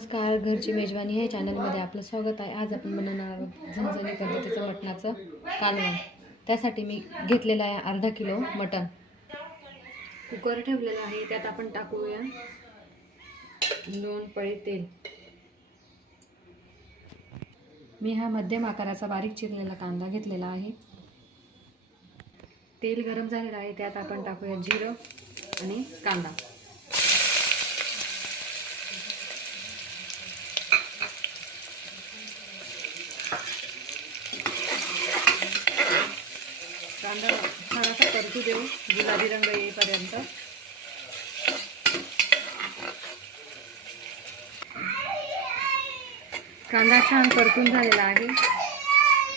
नमस्कार, घरची मेजवानी या चॅनलमध्ये आपलं स्वागत आहे। आज आपण बनवणार आहोत झणझणी पद्धतीचं मटणाचं कालवण। त्यासाठी मी घेतलेला आहे अर्धा किलो मटण। कुकर ठेवलेला आहे, त्यात आपण टाकूया 2 पळी तेल। मी हा मध्यम आकाराचा बारीक चिरलेला कांदा घेतलेला आहे। तेल गरम झालेलं आहे, त्यात आपण टाकूया जिरं आणि कांदा। कांदा थोडासा परतू देऊ, गुलाबी रंग येईपर्यंत। कांदा छान परतून झालेला आहे,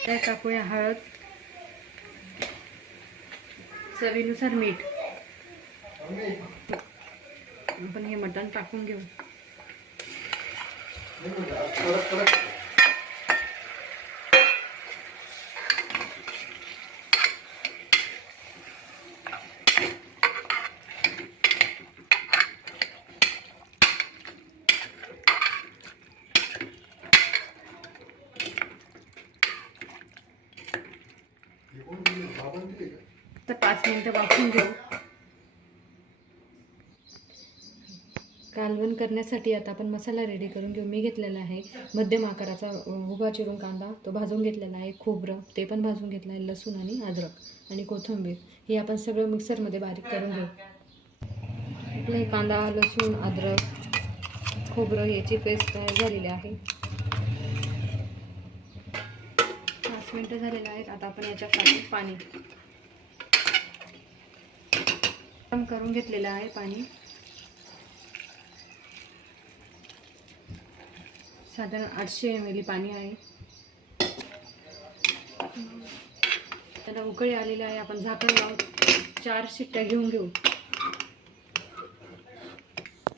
त्यात टाकूया हळद, चवीनुसार मीठ। आपण हे मटण टाकून घेऊ। तर 5 मिनिटं वाफवून घेऊ। कालवण करण्यासाठी आता आपण मसाला रेडी करून घेऊ। मी घेतलेला आहे मध्यम आकाराचा उभा चिरून कांदा, तो भाजून घेतलेला आहे। खोबरं ते पण भाजून घेतलं आहे। लसूण आणि अद्रक आणि कोथिंबीर हे आपण सगळं मिक्सरमध्ये बारीक करून घेऊ। आपले कांदा, लसूण, अद्रक, खोबरं याची पेस्ट तयार झालेली आहे। 5 मिनिटं झालेले आहेत। आता आपण याच्यासाठी पाणी गरम करून घेतलेलं आहे। पाणी साधारण 800 ml पाणी आहे। त्याला उकळी आलेली आहे। आपण झाकण लावून 4 शिट्ट्या घेऊन घेऊ।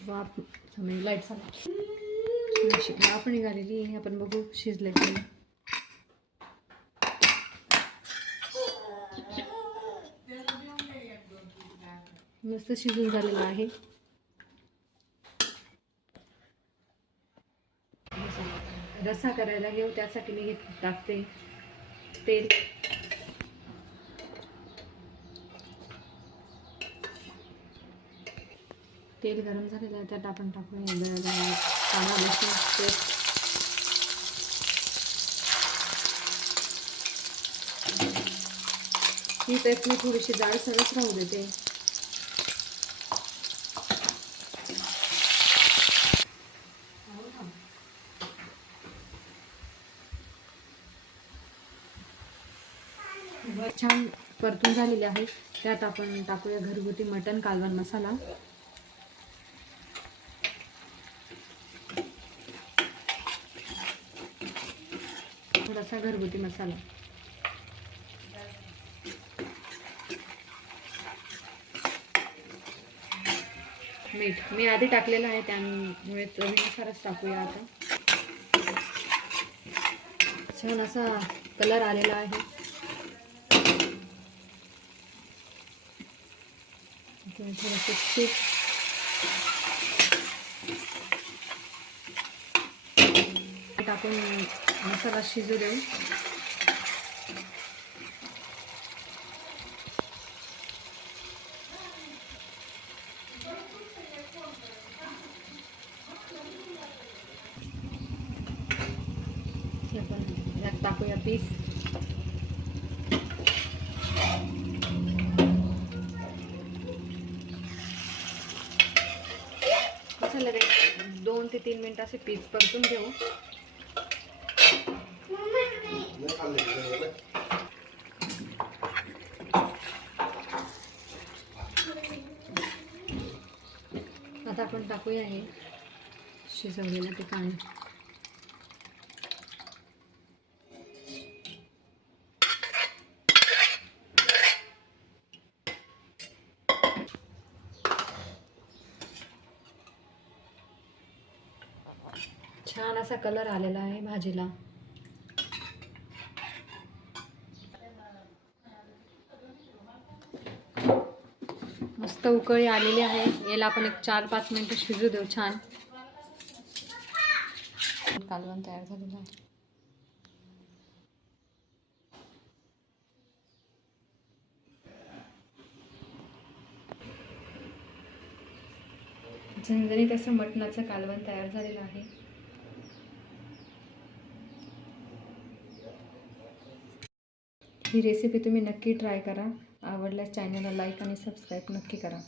वाफ लाईट झाली, आपण निघालेली आहे। आपण बघू शिजले की मस्त शिजून झालेलं आहे। रस्सा करायला घेऊ, त्यासाठी मी टाकते तेल। तेल गरम झालेलं आहे, त्यात आपण टाकूया कांदा, लसूण पेस्ट। ही पेस्ट मी थोडीशी जाडसरच राहू देते। छान परतून झालेले आहे, त्यात आपण टाकूया घरगुती मटण कालवण मसाला। थोडासा घरगुती मसाला, मीठ मी आधी टाकलेलं आहे, त्यामुळे चवीनुसारच टाकूया। आता छान असा कलर आलेला आहे। थोडंसं तूप टाकून मसाला शिजू देऊ। यात टाकूया पीस। मसाला 2 ते 3 मिनिट असे पीस परतून घेऊ। आता आपण टाकूया हे शिजवलेलं ते कांदा। छान असा कलर आलेला आहे भाजीला। मस्त उकळी आलेली आहे। याला आपण एक 4-5 मिनिटं शिजू देऊ छान। कालवण तयार झालेलं आहे. झणझणीत असं मटणाचं कालवण तयार झालेलं आहे. ही रेसिपी तुम्ही नक्की ट्राय करा. आवडल्यास चॅनलला लाईक आणि सबस्क्राईब नक्की करा.